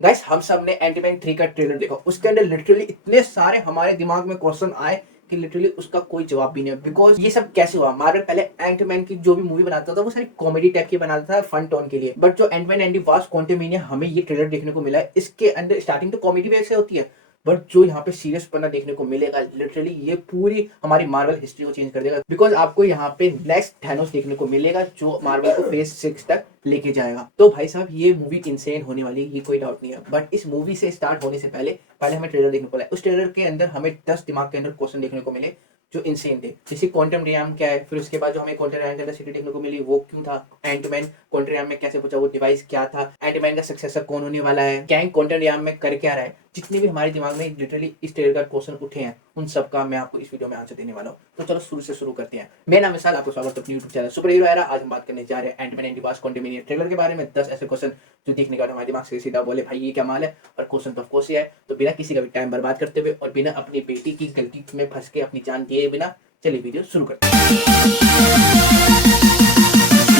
Guys हम सब ने एंटीमैन 3 का ट्रेलर देखा। उसके अंदर लिटरली इतने सारे हमारे दिमाग में क्वेश्चन आए कि लिटरली उसका कोई जवाब भी नहीं है। बिकॉज ये सब कैसे हुआ? मार्वल पहले एंटमैन की जो भी मूवी बनाता था वो सारी कॉमेडी टाइप की बनाता था, फन टोन के लिए। बट जो एंटमैन एंड द वास्प क्वांटमania हमें ये ट्रेलर देखने को मिला है, इसके अंदर स्टार्टिंग तो कॉमेडी बेस से होती है, बट जो यहाँ पे सीरियस पन्ना देखने को मिलेगा, लिटरली ये पूरी हमारी मार्वल हिस्ट्री को चेंज कर देगा। बिकॉज आपको यहाँ पे नेक्स्ट थैनोस देखने को मिलेगा जो मार्वल को फेज 6 तक लेके जाएगा। तो भाई साहब ये मूवी इंसेन होने वाली है, ये कोई डाउट नहीं है। बट इस मूवी से स्टार्ट होने से पहले पहले हमें ट्रेलर देखने को मिला। उस ट्रेलर के अंदर हमें 10 दिमाग के अंदर क्वेश्चन देखने को मिले जो इंसेन थे। जैसे क्वांटम रियाम क्या है, फिर उसके बाद जो हमें क्वांटम रियाम के अंदर सिटी देखने को मिली वो क्यों था, एंटमैन क्वांटम रियाम में कैसे पहुंचा, वो डिवाइस क्या था, एंटमैन का सक्सेसर कौन होने वाला है, कैंग क्वांटम रियाम में कर क्या रहा है। जितने भी हमारे दिमाग में लिटरली इस ट्रेलर का क्वेश्चन उठे हैं उन सब का मैं आपको इस वीडियो में आंसर देने वाला हूँ। तो चलो शुरू से शुरू करते हैं। मेरा नाम विशाल, आपको स्वागत है अपने YouTube channel super hero era. आज हम बात करने जा रहे हैं Ant Man and the Wasp Quantumania trailer के बारे में। 10 ऐसे क्वेश्चन जो देखने के बाद हमारे दिमाग से सीधा बोले भाई ये क्या माल है, और क्वेश्चन तो ऑफकोर्स ही है। तो बिना किसी का भी टाइम बर्बाद करते हुए और बिना अपनी बेटी की गलती में फंस के अपनी जान दिए बिना चलिए वीडियो शुरू करते हैं।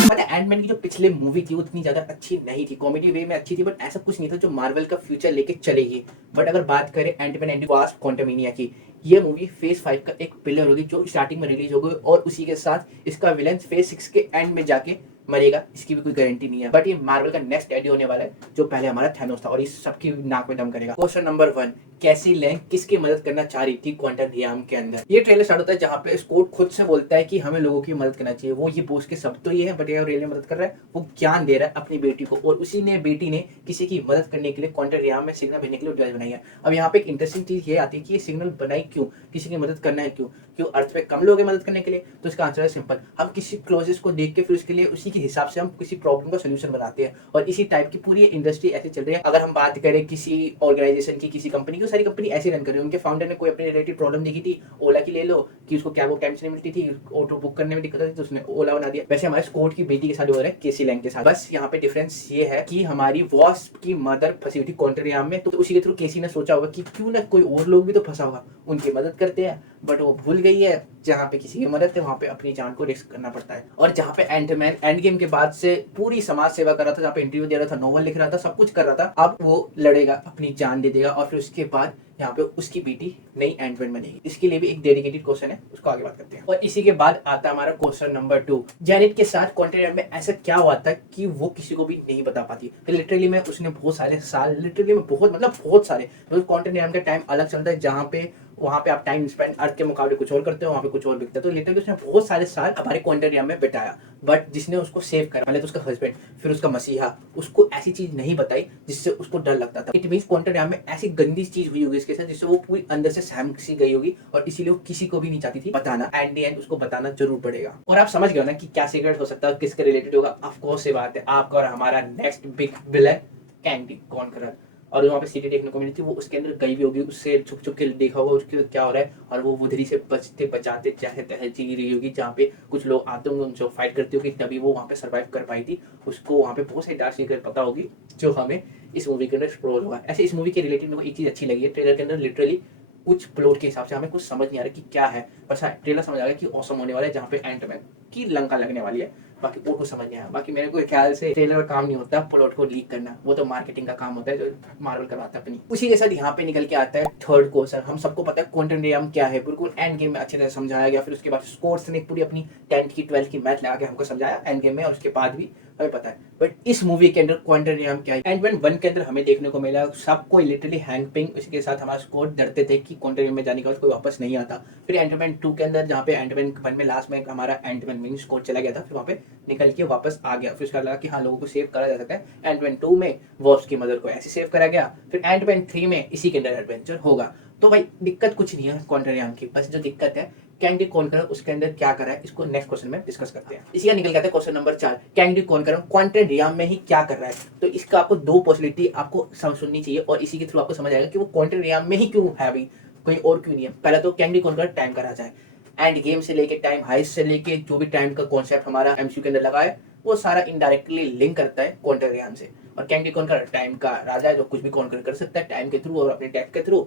पता है एंटमैन की जो पिछले मूवी थी उतनी ज्यादा अच्छी नहीं थी, कॉमेडी वे में अच्छी थी, बट ऐसा कुछ नहीं था जो मार्वल का फ्यूचर लेके चलेगी। बट अगर बात करें एंटमैन एंड द वास्प क्वांटमania की, ये मूवी फेज 5 का एक पिलर होगी जो स्टार्टिंग में रिलीज होगी और उसी के साथ इसका विलन फेज 6 के एंड में जाके मरेगा, इसकी भी कोई गारंटी नहीं है। बट ये मार्वल का नेक्स्ट डैडी होने वाला है जो पहले हमारा थैनोस था और इस सबकी नाक में दम करेगा। क्वेश्चन नंबर 1, कैसी लैंग किसकी मदद करना चाह रही थी क्वांटम रियाम के अंदर? ये ट्रेलर स्टार्ट होता है जहाँ पे स्कॉट खुद से बोलता है कि हमें लोगों की मदद करना चाहिए। वो ये बोझ के सब तो ये है, बट ये रियल में मदद कर रहा है, वो ज्ञान दे रहा है अपनी बेटी को, और उसी ने बेटी ने किसी की मदद करने के लिए क्वांटम रियाम में सिग्नल भेजने के लिए डिवाइस बनाई है। अब यहाँ पे एक इंटरेस्टिंग चीज ये आती है कि ये सिग्नल बनाई क्यों, किसी की मदद करना है क्यों, क्यों अर्थ पे कम लोग हैं मदद करने के लिए? तो इसका आंसर है सिंपल, हम किसी क्लोजेस को देख के फिर उसके लिए उसी के हिसाब से हम किसी प्रॉब्लम का सोल्यूशन बनाते हैं, और इसी टाइप की पूरी इंडस्ट्री ऐसे चल रही है। अगर हम बात करें किसी ऑर्गेनाइजेशन की, किसी कंपनी की, सारी कंपनी ऐसे रन कर रही है। उनके फाउंडर ने कोई अपने रिलेटेड प्रॉब्लम देखी थी, ओला की ले लो, कि उसको कैब टाइम से नहीं मिलती थी, ऑटो बुक करने में दिक्कत थी, तो उसने ओला बना दिया। वैसे हमारे स्कॉट की बेटी के साथ हो रहा है केसी लैंग के साथ। बस यहाँ पे डिफरेंस ये है कि हमारी वास्प की मदर फंसी हुई थी क्वांटम रियाम में, तो उसी के थ्रू केसी ने सोचा होगा कि क्यों ना कोई और लोग भी तो फंसा होगा, उनकी मदद करते हैं। बट वो भूल गई है जहाँ पे किसी की मदद है वहां पे अपनी जान को रिस्क करना पड़ता है। और जहाँ पे एंटमैन एंड गेम के बाद से पूरी समाज सेवा कर रहा था, जहाँ पे इंटरव्यू दे रहा था, नोवेल लिख रहा था, सब कुछ कर रहा था, अब वो लड़ेगा, अपनी जान दे देगा, और फिर उसके बाद यहाँ पे उसकी बेटी नई एंटमैन बनेगी। इसके लिए भी एक डेडिकेटेड क्वेश्चन है, उसको आगे बात करते हैं। और इसी के बाद आता है हमारा क्वेश्चन नंबर 2, जेनिट के साथ क्वांटम में ऐसा क्या हुआ था कि वो किसी को भी नहीं बता पाती? तो लिटरली में उसने बहुत सारे साल, लिटरली में बहुत सारे, क्वांटम का टाइम अलग चलता है, जहाँ पे वहाँ पे आप टाइम स्पेंड अर्थ के मुकाबले कुछ और करते हो, वहाँ पे कुछ और बिकता है। तो लिटरली उसने बहुत सारे साल हमारे क्वांटम रियम में बिताया, बट जिसने उसको सेव करा, पहले तो उसका हस्बैंड, फिर उसका मसीहा, उसको ऐसी चीज नहीं बताई जिससे उसको डर लगता था। इट मींस क्वांटम रियम में ऐसी गंदी चीज हुई होगी इसके साथ जिससे वो पूरी अंदर से सहम सी गई होगी, और इसीलिए वो किसी को भी नहीं चाहती थी बताना। एंड एंड उसको बताना जरूर पड़ेगा। और आप समझ गए ना कि क्या सीक्रेट हो सकता है, किसके रिलेटेड होगा? ऑफ कोर्स ये बात है आपका और हमारा next big villain Kang the conqueror. और वहाँ पे सीटी देखने को मिली थी, वो उसके अंदर गई भी होगी, उससे छुप छुप के देखा होगा उसके क्या हो रहा है, और वो उधरी से बचते बचाते चाहे तहजी रही होगी, जहाँ पे कुछ लोग आते होंगे उनसे फाइट करती होगी, तभी वो वहाँ पे सर्वाइव कर पाई थी। उसको वहाँ पे बहुत सारी डार्क सीक्रेट पता होगी जो हमें इस मूवी के अंदर एक्सप्लोर होगा। ऐसे इस मूवी के रिलेटेड मेरे को एक चीज अच्छी लगी है, ट्रेलर के अंदर लिटरली कुछ प्लॉट के हिसाब से हमें कुछ समझ नहीं आ रहा कि क्या है, बस ट्रेलर समझ आ गया कि ऑसम होने वाला है, जहाँ पे एंटमैन की लंका लगने वाली है। बाकी और कुछ समझ नहीं आया। बाकी मेरे को ख्याल से ट्रेलर का काम नहीं होता प्लॉट को लीक करना, वो तो मार्केटिंग का काम होता है जो मार्वल करवाता है अपनी। उसी के साथ यहाँ पे निकल के आता है थर्ड क्वेश्चन। हम सबको पता है क्वांटम रियम क्या है, बिल्कुल एंड गेम में अच्छी तरह समझाया गया। फिर उसके बाद स्कोर्स ने पूरी अपनी 10th की 12th की मैथ लगा के हमको समझाया एंड गेम में, और उसके बाद भी हमें पता है। बट इस मूवी के अंदर क्वांटम रियम क्या है, एंटमैन 1 के अंदर हमें देखने को मिला सबको लिटरली हैंगपिंग, इसके साथ हमारा स्कोर डरते थे कि क्वांटम रियम में जाने के बाद कोई वापस नहीं आता। फिर एंटमैन 2 के अंदर जहाँ पे एंटमैन 1 में लास्ट में हमारा एंटमैन मिनी स्कोर चला गया था, फिर वहाँ पे निकल के वापस आ गया। फिर उसका लगा कि हाँ लोगों को सेव करा जा सकता है। एंटमैन 2 में वास्प की मदर को ऐसे सेव करा गया। फिर एंटमैन 3 में इसी के अंदर एडवेंचर होगा। तो भाई दिक्कत कुछ नहीं है क्वांटम रियम की, बस जो दिक्कत है कैंग द कॉन्करर उसके अंदर क्या करा है, इसको नेक्स्ट क्वेश्चन में डिस्कस करते हैं। इसी का निकल जाता है question number 4, Kang the conqueror quantum realm में ही क्या कर रहा है? तो इसका आपको दो पॉसिबिलिटी आपको सुननी चाहिए, और इसी के थ्रू आपको समझ आएगा कि वो क्वांटम रियम में ही क्यों है, भाई कोई और क्यों नहीं है। पहला तो कैंग द कॉन्करर टाइम का राजा है, एंड गेम से लेके टाइम हाइस्ट से लेके जो भी टाइम का कॉन्सेप्ट हमारा एमसीयू के अंदर लगा है, वो सारा इनडायरेक्टली लिंक करता है क्वांटम रियम से। और कैंग द कॉन्करर टाइम का राजा है जो कुछ भी कॉन्कर कर सकता है टाइम के थ्रू और अपने टेक के थ्रू।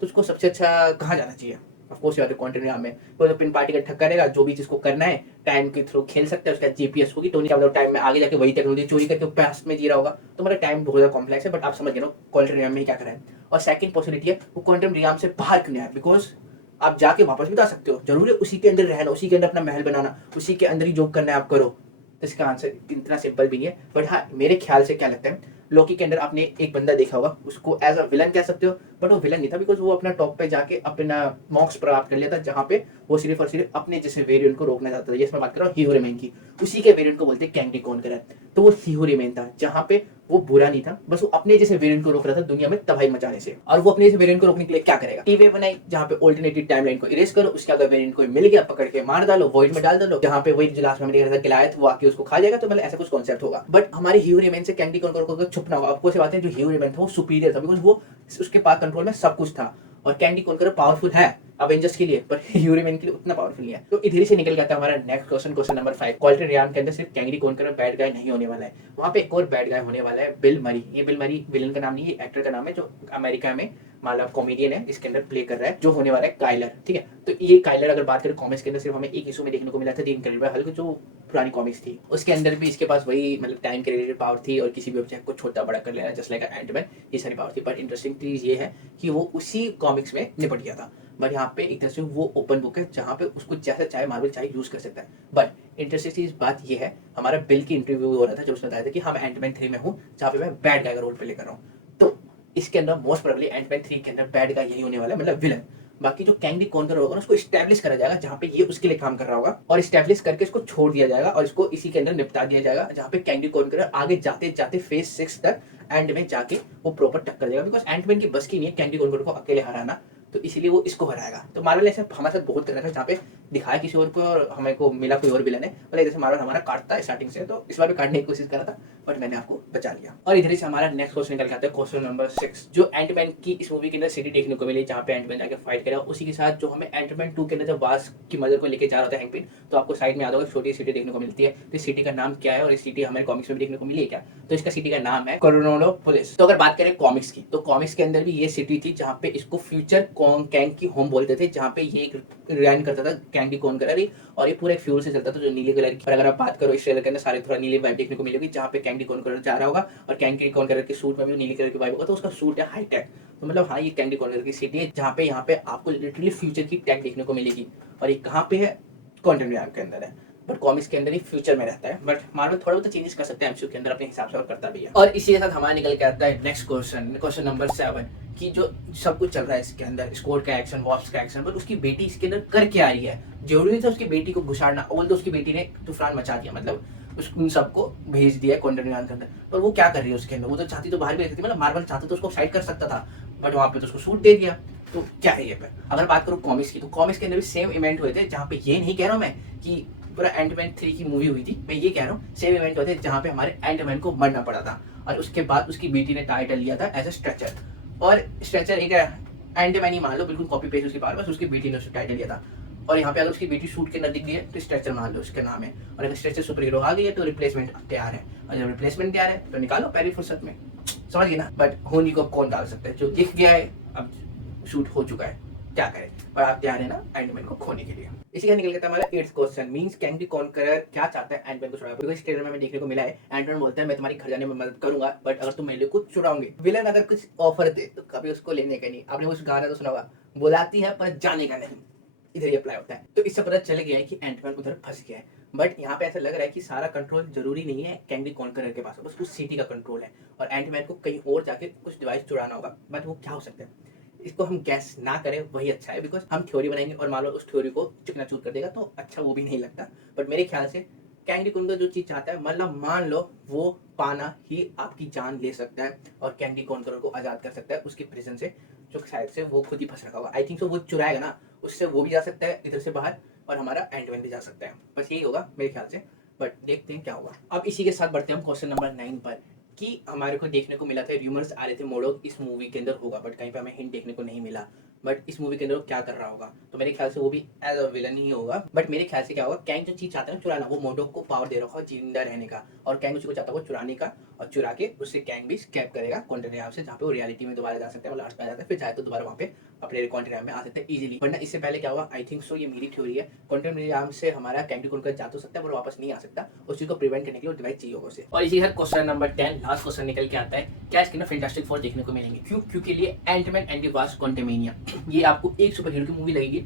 तो उसको सबसे अच्छा कहाँ जाना चाहिए? ऑफकोर्स ये वाले कंटेंट में कोई तो पिन पार्टी का ठक्का रहेगा, जो भी जिसको करना है टाइम के थ्रू खेल सकता है, उसका जीपीएस होगी तो नहीं क्या मतलब टाइम में आगे जाके वही टेक्नोलॉजी चोरी करके पास्ट में जी रहा होगा। तो मतलब टाइम बहुत ज्यादा कॉम्प्लेक्स है, बट आप समझ गए ना क्वांटम रियम में क्या करा है। और सेकंड पॉसिबिलिटी है वो क्वांटम रियम से बाहर क्यों नहीं आया, बिकॉज आप जाके वापस भी तो आ सकते हो, जरूरी है उसी के अंदर रहना, उसी के अंदर अपना महल बनाना, उसी के अंदर ही जॉब करना है आप करो। तो इसका आंसर इतना सिंपल भी नहीं है, बट हाँ मेरे ख्याल से क्या लगता है, लोकी के अंदर आपने एक बंदा देखा होगा, उसको एज अ विलन कह सकते हो, बट वो विलन नहीं था, बिकॉज वो अपना टॉप पे जाके अपना मॉक्स प्राप्त कर लिया था, जहाँ पे वो सिर्फ और सिर्फ अपने जैसे वेरिएंट को रोकना चाहता था। ये मैं बात कर रहा हूँ हीरो रिमेन की, उसी के वेरिएंट को बोलते हैं कैंडी कॉन्करर। तो वो हीरो रिमेन था, जहाँ पे वो बुरा नहीं था, बस वो अपने जैसे वेरिएंट को रोक रहा था दुनिया में तबाही मचाने से। और वो अपने जैसे वेरिएंट को रोकने के लिए क्या करेगा, टीवे बनाई जहाँ पे ऑल्टरनेटिव टाइमलाइन को इरेज करो, उसके अगर वेरिएंट कोई मिल गया पकड़ के मार डालो, वॉइड में डाल दो, जहाँ पे वही जो लास्ट में मैंने गिलायत वो आके उसको खा जाएगा। तो मतलब ऐसा कुछ कॉन्सेप्ट होगा, बट हमारे हीरो रिमेन से कैंडी कॉन्करर को छुपना होगा। आपको से बात है, जो हीरो रिमेन था वो सुपीरियर था, बिकॉज वो उसके पास कंट्रोल में सब कुछ था। और कैंडी कॉन्करर पावरफुल है अवेंजर्स के लिए, पर ह्यूरी मैन के लिए उतना पावरफुल नहीं है। तो इधर से निकल गया था हमारा next question, question number 5। Quality realm के अंदर सिर्फ कैंडी कॉन्करर बैड गाय नहीं होने वाला है, वहाँ पे एक और बैड गाय होने वाला है, बिल मरी। ये बिल मरी विलन का नाम नहीं, ये एक्टर का नाम है, जो अमेरिका में मतलब कॉमेडियन है, इसके अंदर प्ले कर रहा है, जो होने वाला है काइलर। ठीक है, तो ये काइलर अगर बात करें कॉमिक्स के अंदर सिर्फ हमें एक इशू में देखने को मिला था, द इनक्रेडिबल हल्क, जो पुरानी कॉमिक्स थी, उसके अंदर भी इसके पास वही मतलब टाइम के रिलेटेड पावर थी और किसी भी ऑब्जेक्ट को छोटा बड़ा कर लेना, जस्ट लाइक एंटमैन, ये सारी पावर थी। बट इंटरेस्टिंग चीज ये है कि वो उसी कॉमिक्स में निपट गया था, बट यहाँ पे एक तरह से वो ओपन बुक है, जहाँ पे उसको जैसा चाहे मार्वल चाहे यूज कर सकता है। बट इंटरेस्टिंग चीज बात ये है, हमारा बिल की इंटरव्यू हो रहा था जब उसने बताया था कि हम एंटमैन 3 में हूँ, जहाँ पे मैं बैड गाय का रोल प्ले कर रहा हूँ। तो इसके अंदर मोस्ट प्रोबेबली एंटमैन 3 के अंदर बैड गाय यही होने वाला है, मतलब विलन। बाकी जो कैंडी कॉन्कर होगा उसको स्टैब्लिश करा जाएगा, जहाँ पे ये उसके लिए काम कर रहा होगा, और स्टैब्लिश करके इसको छोड़ दिया जाएगा और इसको इसी के अंदर निपटा दिया जाएगा, जहाँ पे कैंडी कॉन्कर आगे जाते जाते फेज 6 तक एंड में जाके वो प्रॉपर टक्कर देगा, बिकॉज एंटमैन की बस की नहीं है कैंडी कॉन्कर को अकेले हराना, तो इसीलिए वो इसको हराएगा। तो मार्वल ऐसे हमारे साथ बहुत कर रहा था, जहाँ पे दिखाया किसी और को और हमें को मिला कोई और विलन है, मतलब जैसे मार्वल हमारा काटता है स्टार्टिंग से, तो इस बार भी काटने की कोशिश करा था, बट मैंने आपको बचा लिया। और इधर से हमारा नेक्स्ट क्वेश्चन निकल के आता है, क्वेश्चन नंबर 6। जो एंटमैन की इस मूवी के अंदर सिटी देखने को मिली, जहाँ पे एंटमैन जाके फाइट करेगा, उसी के साथ जो हमें एंटमैन 2 के अंदर जब वास की मदर को लेके जा रहा था हैंकपिन, तो आपको साइड में याद होगा छोटी सिटी देखने को मिलती है। तो इस सिटी का नाम क्या है और इस सिटी हमें कॉमिक्स में भी देखने को मिली है क्या? तो इसका सिटी का नाम है कोरोनोपोलिस। तो अगर बात करें कॉमिक्स की, तो कॉमिक्स के अंदर भी ये सिटी थी, जहाँ पे इसको फ्यूचर कैंग की होम बोलते थे, जहाँ पे ये रन करता था कैंडी कॉन्करर, और ये पूरा एक फ्यूल से चलता था जो नीले कलर की। और अगर आप बात करो इस ट्रेलर के अंदर सारे थोड़ा नीले वाइब देखने को मिलेगी, जहाँ पे कैंडी कॉन्करर जा रहा होगा और कैंडी कॉन्करर के सूट में भी नीले कलर की वाइब होगा, तो उसका सूट है हाईटेक। तो मतलब हाँ, ये कैंडी कॉन्करर की सिटी है, जहाँ पे यहाँ पे आपको लिटरली फ्यूचर की टेक देखने को मिलेगी। और ये कहाँ पे है? क्वांटम रियम के अंदर है, बट कॉमिक्स के अंदर ही फ्यूचर में रहता है। बट मार्वल थोड़ा बहुत चेंजेस कर सकते हैं एमसीयू के अंदर अपने हिसाब से, और करता भी है। और इसी के साथ हमारा निकल के आता है नेक्स्ट क्वेश्चन, क्वेश्चन नंबर 7, कि जो सब कुछ चल रहा है इसके अंदर, स्कोर का एक्शन, वॉप्स का एक्शन, बट उसकी बेटी इसके अंदर कर क्या रही है? जरूरी था उसकी बेटी को घुसाड़ना, और तो उसकी बेटी ने तूफान मचा दिया, मतलब उन सबको भेज दिया क्वांटम रियम के अंदर। पर वो क्या कर रही है उसके अंदर? वो तो चाहती तो बाहर भी रहती थी, मतलब मार्वल चाहता तो उसको साइड कर सकता था, बट वहाँ पे तो उसको सूट दे दिया। तो क्या है ये पे? अगर बात करूँ कॉमिक्स की, तो कॉमिक्स के अंदर भी सेम इवेंट हुए थे, जहाँ पे ये नहीं कह रहा हूँ मैं कि पूरा एंटमैन 3 की मूवी हुई थी, मैं ये कह रहा हूँ सेम इवेंट हुए थे, जहाँ पे हमारे एंटमैन को मरना पड़ा था, और उसके बाद उसकी बेटी ने टाइटल लिया था एज ए स्ट्रेचर। और स्ट्रेचर एक एंटमैन ही मान लो, बिल्कुल कॉपी पेस्ट उसकी पावर, बस उसकी बेटी ने उसको टाइटल लिया था। और यहाँ पे अगर उसकी बेटी शूट के अंदर दिख गई है तो स्ट्रेचर मान लो उसका नाम है, और अगर स्ट्रेचर सुपर हीरो आ गई है तो रिप्लेसमेंट तैयार है, और जब रिप्लेसमेंट तैयार है तो निकालो पहली फुर्सत में, समझ गए ना। बट होनी को कौन डाल सकता है? जो दिख गया है अब शूट हो चुका है, क्या करें? और आप तैयार है ना एंटमैन को खोने के लिए। इसी का निकल गया था हमारा 8th question, means candy conqueror क्या चाहता है एंटमैन को छुड़ाना? बिकॉज़ इस ट्रेलर में देखने को मिला है एंटमैन बोलता है मैं तुम्हारी घर जाने में मदद करूंगा, बट अगर तुम मेरे लिए कुछ छुड़ाओगे। विलन अगर कुछ ऑफर दे तो कभी उसको लेने का नहीं। आपने कुछ गाना तो सुना होगा, बुलाती है पर जाने का नहीं, इधर ही अप्लाई होता है। तो इससे पता चल गया है कि एंटमैन उधर फंस गया है। बट यहाँ पे ऐसा लग रहा है कि सारा कंट्रोल जरूरी नहीं है कैंडी कॉन्करर के पास, बस उस सिटी का कंट्रोल है, और एंटमैन को कहीं और जाके कुछ डिवाइस चुराना होगा। बट वो क्या हो सकता है, इसको हम गैस ना करें वही अच्छा है, बिकॉज हम थ्योरी बनाएंगे और मान लो उस थ्योरी को चकनाचूर कर देगा, तो अच्छा वो भी नहीं लगता। बट मेरे ख्याल से कैंडी कॉन्करर जो चीज चाहता है, मतलब मान लो वो पाना ही आपकी जान ले सकता है, और कैंडी कॉन्करर को आजाद कर सकता है उसकी प्रिजन से, जो शायद से वो खुद ही फंस रखा होगा। आई थिंक सो वो चुराएगा ना, उससे वो भी जा सकता है इधर से बाहर, और हमारा एंटमैन भी जा सकता है। बस यही होगा मेरे ख्याल से, बट देखते हैं क्या होगा। अब इसी के साथ बढ़ते हैं हम क्वेश्चन नंबर 9 पर, कि हमारे को देखने को मिला था, रूमर्स आ रहे थे मोडोक इस मूवी के अंदर होगा, बट कहीं पे हमें हिंट देखने को नहीं मिला। बट इस मूवी के अंदर वो क्या कर रहा होगा? तो मेरे ख्याल से वो भी एज अ विलन ही होगा। बट मेरे ख्याल से क्या होगा, कैंग जो चीज चाहता है ना चुराना, वो मोडोक को पावर दे रखा है जिंदा रहने का, और कैंग उसी को चाहता है वो चुराने का, और चुरा के उससे कैंग भी स्कैप करेगा क्वांटम से, जहाँ पे वो रियलिटी में दोबारा जा सकता है, मतलब अर्थ पे आ जाता है, फिर चाहे तो दोबारा वहाँ पे अपने क्वांटम में आ सकता है इजीली। वरना इससे पहले क्या हुआ, आई थिंक सो, ये मेरी थ्योरी है, क्वांटम से हमारा कैंग भी जा तो सकता है पर वापस नहीं आ सकता, उस चीज को प्रिवेंट करने के लिए डिवाइस चाहिए होगा उसे। और इसी के साथ क्वेश्चन नंबर 10, लास्ट क्वेश्चन निकल के आता है, क्या इसके अंदर फैंटास्टिक फोर देखने को मिलेंगे? क्यों? क्योंकि लिए Ant Man and the Wasp Quantumania, ये आपको एक सुपर हीरो की मूवी लगेगी,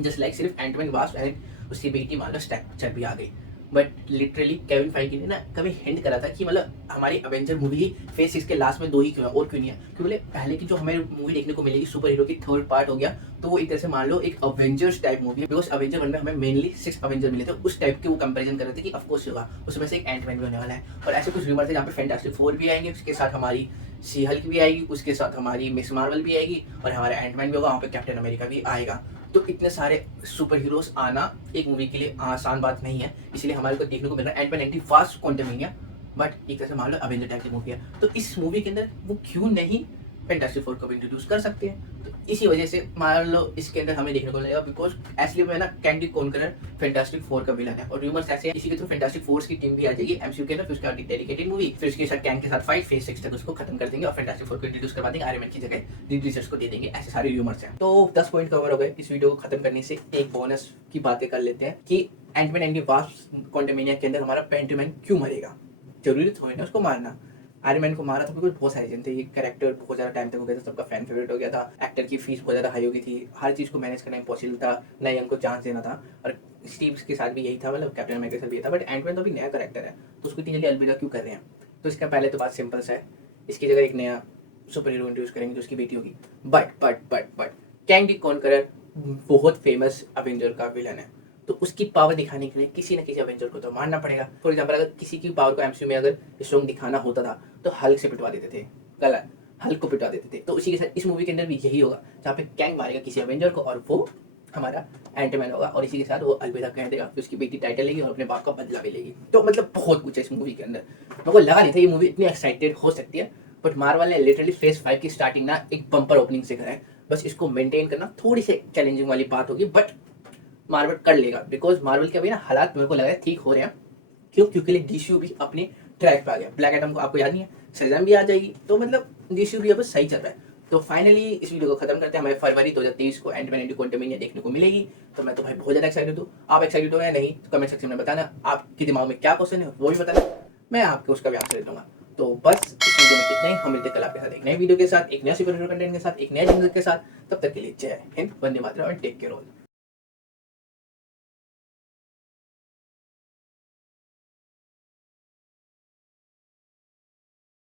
जस्ट लाइक सिर्फ एंटमैन वास्प एंड उसकी बेटी मान लो स्ट्रक्चर भी आ गई। बट लिटरली केविन फाइगी ने ना कभी हिंट करा था कि मतलब हमारी अवेंजर मूवी ही फेज 6 के लास्ट में 2 ही क्यों है और क्यों नहीं है, क्योंकि बोले पहले की जो हमें मूवी देखने को मिलेगी सुपर हीरो की थर्ड पार्ट हो गया, तो वो एक तरह से मान लो एक अवेंजर्स टाइप मूवी है, बिकॉज अवेंजर 1 में हमें मेनली 6 अवेंजर मिले थे, उस टाइप के वो कंपैरिजन कर रहे थे कि ऑफकोर्स होगा, उसमें से एक एंटमैन भी होने वाला है। और ऐसे कुछ रूमर थे जहाँ पे फैंटास्टिक फोर भी आएंगे, उसके साथ हमारी सी हल्क भी आएगी, उसके साथ हमारी मिस मार्वल भी आएगी और हमारा एंटमैन भी होगा, वहाँ पे कैप्टन अमेरिका भी आएगा। तो इतने सारे सुपर हीरोज आना एक मूवी के लिए आसान बात नहीं है, इसलिए हमारे को देखने को मिल रहा है Ant Man and the Wasp Quantumania, but एक तरह से मान लो अवेंजर टाइप की मूवी है, तो इस मूवी के अंदर वो क्यों नहीं फैंटास्टिक फोर को भी इंट्रोड्यूस कर सकते हैं। तो इसी वजह से मान लो इसके अंदर हमें देखने को मिलेगा, बिकॉज एक्चुअली में ना Kang the conqueror fantastic four का विलन है, और रूमर्स ऐसे हैं इसी के थ्रू फैंटास्टिक फोर्स की टीम भी आ जाएगी एमसीयू के अंदर, फिर उसका डेडिकेटेड मूवी, फिर उसके साथ कैंग के साथ फाइट, फेज 6 तक उसको खत्म कर देंगे और फैंटास्टिक फोर को इंट्रोड्यूस करवा देंगे, आयरन मैन की जगह रीड रिचर्ड्स को दे देंगे, ऐसे सारे रूमर्स हैं। तो 10 पॉइंट कवर हो गए। इस वीडियो को खत्म करने से एक बोनस की बातें कर लेते हैं कि Ant Man and the Wasp Quantumania के अंदर हमारा एंटमैन क्यों मरेगा, जरूरी थोड़ी ना उसको मारना। आयरन मैन को मारा था बिकॉज बहुत सारे रीजन थे, ये कैरेक्टर बहुत ज़्यादा टाइम तक हो गया था, सबका फैन फेवरेट हो गया था, एक्टर की फीस बहुत ज़्यादा हाई हो गई थी, हर चीज़ को मैनेज करना इम्पॉसिबल था, नए यंग को चांस देना था, और स्टीव के साथ भी यही था, मतलब कैप्टन अमेरिका के साथ भी यही था। बट एंटमैन तो अभी नया कैरेक्टर है, तो उसको इतनी जल्दी अलविदा क्यों कर रहे हैं? तो इसका पहले तो बात सिंपल सा है, इसकी जगह एक नया सुपर हीरो इंट्रोड्यूस करेंगे जो उसकी बेटी होगी। बट कैंग द कॉन्करर बहुत फेमस अवेंजर का विलन है, तो उसकी पावर दिखाने के लिए किसी न किसी अवेंजर को तो मारना पड़ेगा। फॉर एग्जाम्पल अगर किसी की पावर को एमसीयू में अगर स्ट्रॉन्ग दिखाना होता था तो हल्क से पिटवा देते थे, गलत, हल्क को पिटवा देते थे। तो उसी के साथ इस मूवी के अंदर भी यही होगा, जहाँ पे कैंग मारेगा किसी अवेंजर को और वो हमारा एंटमैन होगा, और इसी के साथ वो अलविदा कह देगा, फिर उसकी बेटी टाइटल लेगी और अपने बाप का बदला भी लेगी। तो मतलब बहुत कुछ है इस मूवी के अंदर, मेरे को लगा नहीं था ये मूवी इतनी एक्साइटेड हो सकती है, बट मार्वल ने लिटरली फेज 5 की स्टार्टिंग ना एक बम्पर ओपनिंग से करा है, बस इसको मेंटेन करना थोड़ी सी चैलेंजिंग वाली बात होगी, बट मार्वल कर लेगा, बिकॉज मार्वल के अभी ना हालात मेरे को लग रहा है ठीक हो रहे हैं। क्यों? क्योंकि डीसीयू भी अपने ट्रैक पे आ गया, ब्लैक एडम को आपको याद नहीं है, शज़ैम भी आ जाएगी, तो मतलब डीसीयू भी अब सही चल रहा है। तो फाइनली इस वीडियो को खत्म करते हैं, हमें फरवरी 2023 को एंटमैन एंड द क्वांटमेनिया देखने को मिलेगी। तो मैं तो भाई बहुत ज़्यादा एक्साइटेड हूँ, आप एक्साइटेड हो या नहीं तो कमेंट सेक्शन में बताना, आपके दिमाग में क्या क्वेश्चन है वो भी बताना, मैं आपको उसका भी आंसर दे दूंगा। तो बस इस वीडियो में इतना ही, हम मिलते हैं कल आपके साथ एक नए वीडियो के साथ, एक नया सुपर हीरो कंटेंट के साथ, एक नए जिंदगी के साथ। तब तक के लिए जय Hind, Vande Mataram, take care all.